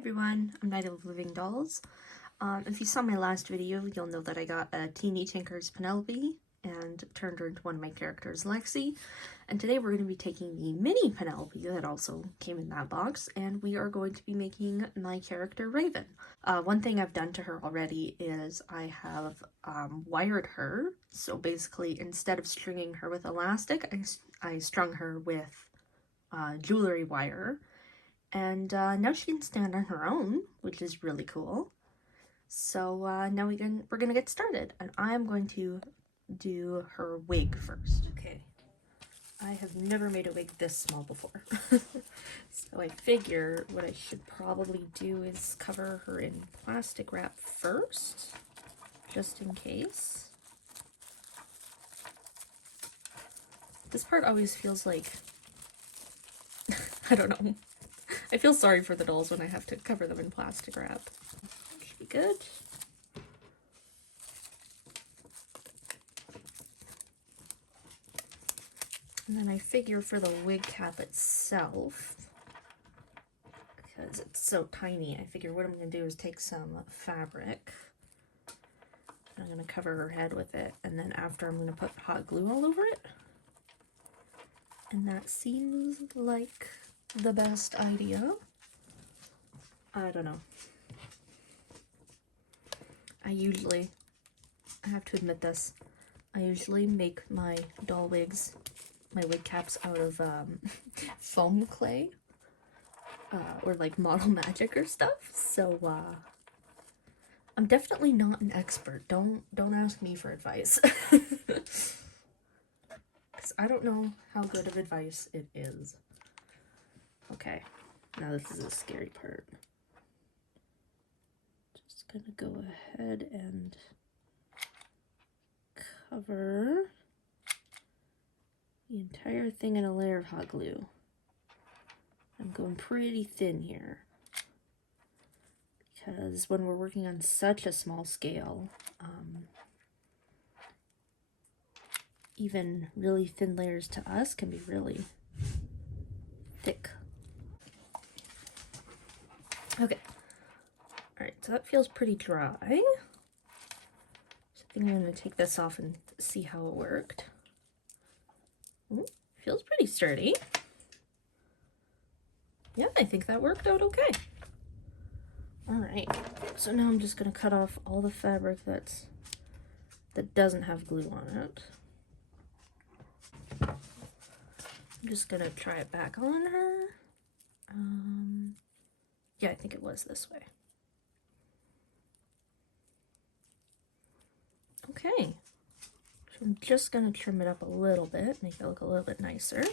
everyone, I'm Night of Living Dolls. If you saw my last video, you'll know that I got a Teeny Tinker's Penelope and turned her into one of my characters, Lexi. And today we're going to be taking the mini Penelope that also came in that box, and we are going to be making my character Raven. One thing I've done to her already is I have wired her. So basically, instead of stringing her with elastic, I strung her with jewelry wire. And now she can stand on her own, which is really cool. So now we're gonna get started, and I'm going to do her wig first. Okay, I have never made a wig this small before, so I figure what I should probably do is cover her in plastic wrap first, just in case. This part always feels like I don't know. I feel sorry for the dolls when I have to cover them in plastic wrap. Should be good. And then I figure for the wig cap itself, because it's so tiny, I figure what I'm going to do is take some fabric. I'm going to cover her head with it, and then after I'm going to put hot glue all over it. And that seems like the best idea. I don't know. I have to admit this, I usually make my doll wigs, my wig caps out of foam clay, or like Model Magic or stuff, so I'm definitely not an expert. Don't ask me for advice. Because I don't know how good of advice it is. Okay, now this is a scary part. Just gonna go ahead and cover the entire thing in a layer of hot glue. I'm going pretty thin here, because when we're working on such a small scale, even really thin layers to us can be really thick. Okay, alright, so that feels pretty dry. So I think I'm going to take this off and see how it worked. Ooh, feels pretty sturdy. Yeah, I think that worked out okay. Alright, so now I'm just going to cut off all the fabric that doesn't have glue on it. I'm just going to try it back on her. Yeah, I think it was this way. Okay, so I'm just going to trim it up a little bit, make it look a little bit nicer.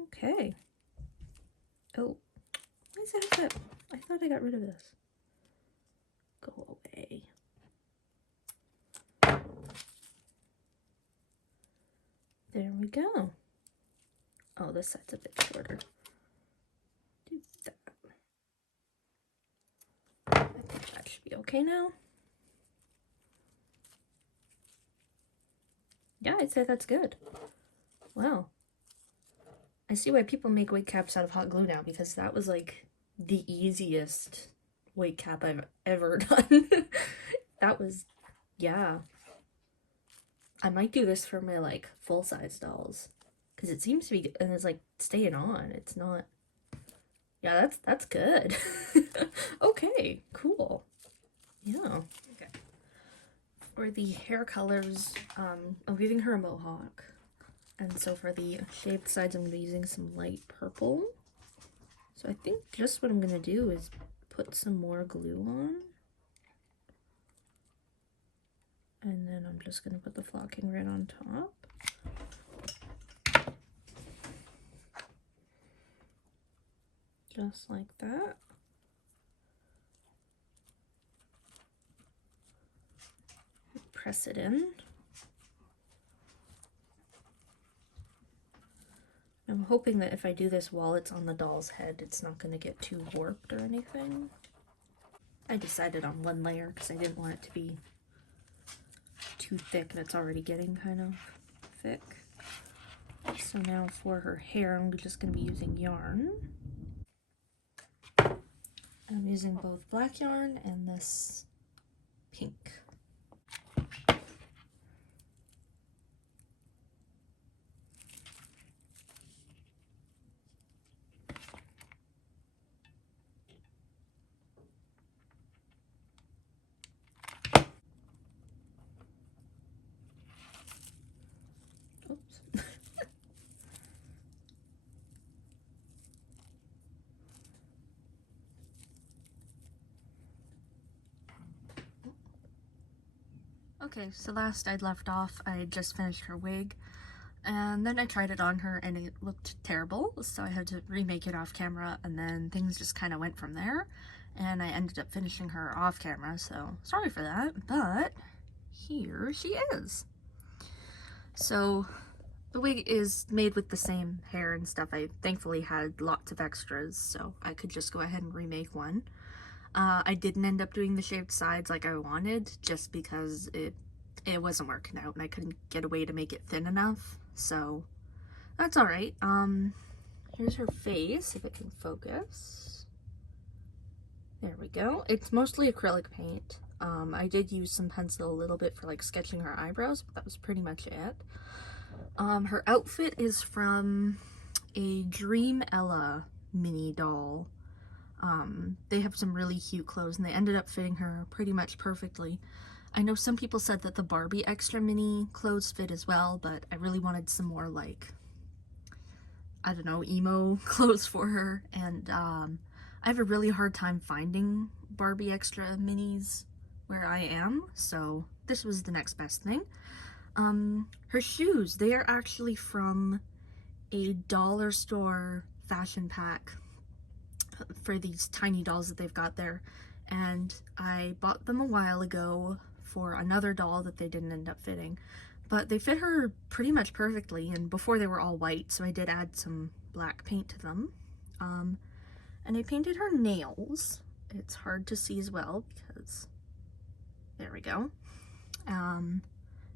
Okay. Oh, why is that? I thought I got rid of this. Go away. There we go. Oh, this side's a bit shorter. Do that. I think that should be okay now. Yeah, I'd say that's good. Wow. I see why people make wig caps out of hot glue now, because that was like the easiest wig cap I've ever done. That was, yeah. I might do this for my like full-size dolls, because it seems to be, and it's like staying on. It's not, yeah, that's good. Okay, cool. Yeah. Okay. For the hair colors, I'm giving her a mohawk. And so for the shaved sides, I'm going to be using some light purple. So I think just what I'm going to do is put some more glue on. And then I'm just going to put the flocking red on top. Just like that. Press it in. I'm hoping that if I do this while it's on the doll's head, it's not going to get too warped or anything. I decided on one layer because I didn't want it to be too thick and it's already getting kind of thick. So now for her hair, I'm just going to be using yarn. I'm using both black yarn and this pink. Oops. Okay, so last I'd left off, I had just finished her wig, and then I tried it on her and it looked terrible, so I had to remake it off camera, and then things just kind of went from there, and I ended up finishing her off camera, so sorry for that, but here she is. So the wig is made with the same hair and stuff. I thankfully had lots of extras, so I could just go ahead and remake one. I didn't end up doing the shaved sides like I wanted, just because it wasn't working out and I couldn't get a way to make it thin enough, so that's alright. Here's her face, if it can focus. There we go. It's mostly acrylic paint. I did use some pencil a little bit for like sketching her eyebrows, but that was pretty much it. Her outfit is from a Dream Ella mini doll. They have some really cute clothes and they ended up fitting her pretty much perfectly. I know some people said that the Barbie extra mini clothes fit as well, but I really wanted some more like, I don't know, emo clothes for her, and I have a really hard time finding Barbie extra minis where I am, so this was the next best thing. Her shoes, they are actually from a dollar store fashion pack for these tiny dolls that they've got there, and I bought them a while ago for another doll that they didn't end up fitting, but they fit her pretty much perfectly, and before they were all white, so I did add some black paint to them. And I painted her nails. It's hard to see as well because there we go. And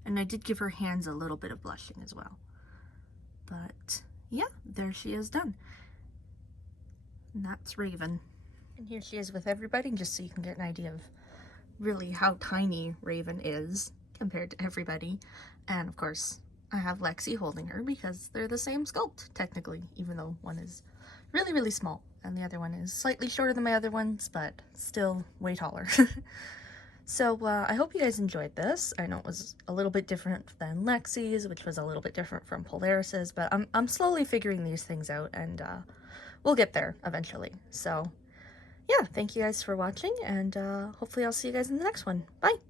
I did give her hands a little bit of blushing as well. But yeah, there she is done. And that's Raven. And here she is with everybody, just so you can get an idea of really how tiny Raven is compared to everybody. And of course, I have Lexi holding her because they're the same sculpt, technically, even though one is really, really small and the other one is slightly shorter than my other ones, but still way taller. So I hope you guys enjoyed this. I know it was a little bit different than Lexi's, which was a little bit different from Polaris's, but I'm slowly figuring these things out, and we'll get there eventually. So yeah, thank you guys for watching, and hopefully I'll see you guys in the next one. Bye!